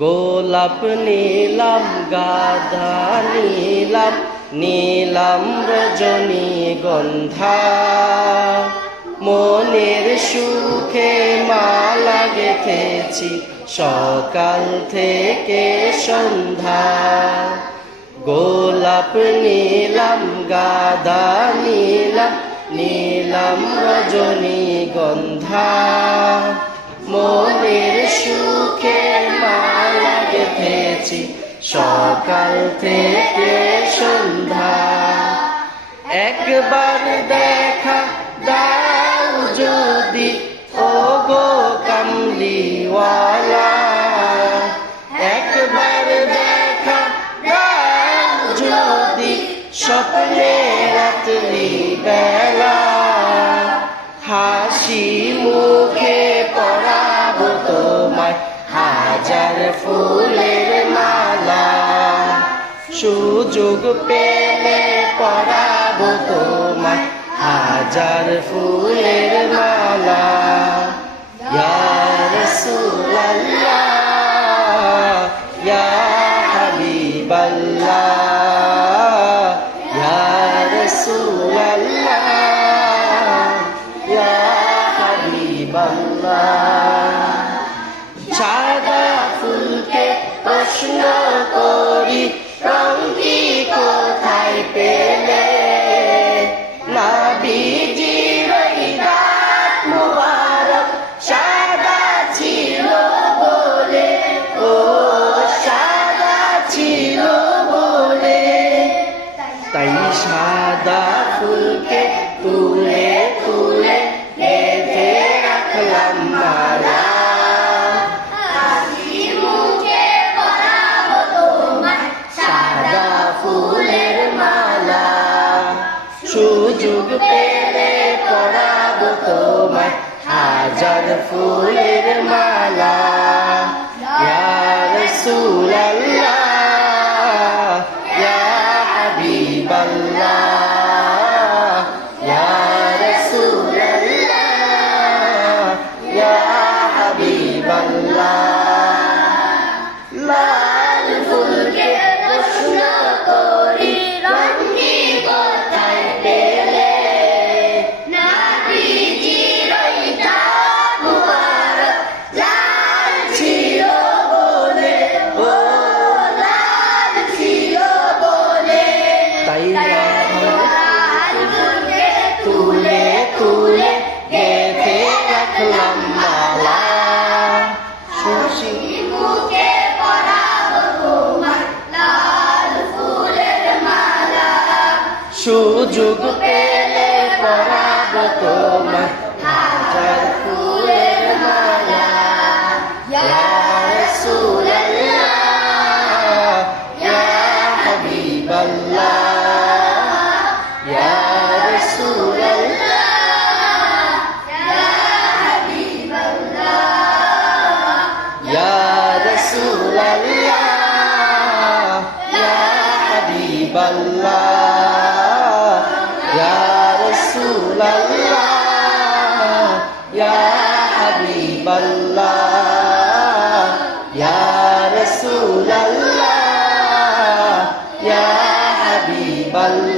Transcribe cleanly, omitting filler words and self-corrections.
গোলাপ নিলাম গাধা নিলাম, নিলাম রজনীগন্ধা, মনের সুখে মালা গেঁথেছি সকাল থেকে সন্ধ্যা। গোলাপ নিলাম গাধা নিলাম, নিলাম রজনীগন্ধা, মনের সুখে মালা গেঁথেছি সকাল থেকে সন্ধ্যা। একবার দেখা দাও যদি ও গো কামলিওয়ালা, একবার দেখা দাও যদি স্বপ্নে রাত্রি বেলা, হাসি মুখে পরাবো তোমায় হাজার ফুলের মালা, সুযোগ পেলে পরাবো তোমায় হাজার ফুলের মালা। ইয়া রাসূলুল্লাহ ইয়া হাবিবাল্লাহ, ইয়া রাসূলুল্লাহ ইয়া হাবিবাল্লাহ। সাদা ফুলকে প্রশ্ন করি রং কি কোথায় পেলে, নবীজির দাঁত মুবারক সাদা ছিল বলে, ও সাদা ছিল বলে, তাই সাদা ফুলকে তুলে তুলে বেঁধে রাখলাম মালা, সুযোগ পেলে পরাবো তোমায় হাজার ফুলের মালা। ইয়া রাসূলুল্লাহ ইয়া হাবিবাল্লাহ, ইয়া রাসূলুল্লাহ ইয়া হাবিবাল্লাহ। লাল ফুলকে প্রশ্ন করি রং কি কোথায় পেলে, নবীজির দাঁত মুবারক লাল ছিল বলে, ও লাল ছিল বলে, তাই লাল ফুলকে তুলে তুলে গেঁথে রাখলাম মালা, খুশি মুখে পরাবো তোমায় লাল ফুলের মালা, সুযোগ পেলে পরাবো তোমায় হাজার ফুলের মালা। ইয়া রাসূলুল্লাহ ইয়া হাবিবাল্লাহ, ইয়া রাসূলুল্লাহ ইয়া হাবিবাল্লাহ, ইয়া রাসূলুল্লাহ ইয়া হাবিবাল্লাহ, ইয়া রাসূলুল্লাহ ইয়া হাবিবাল্লাহ, ইয়া রাসূলুল্লাহ ইয়া হাবিবাল্লাহ।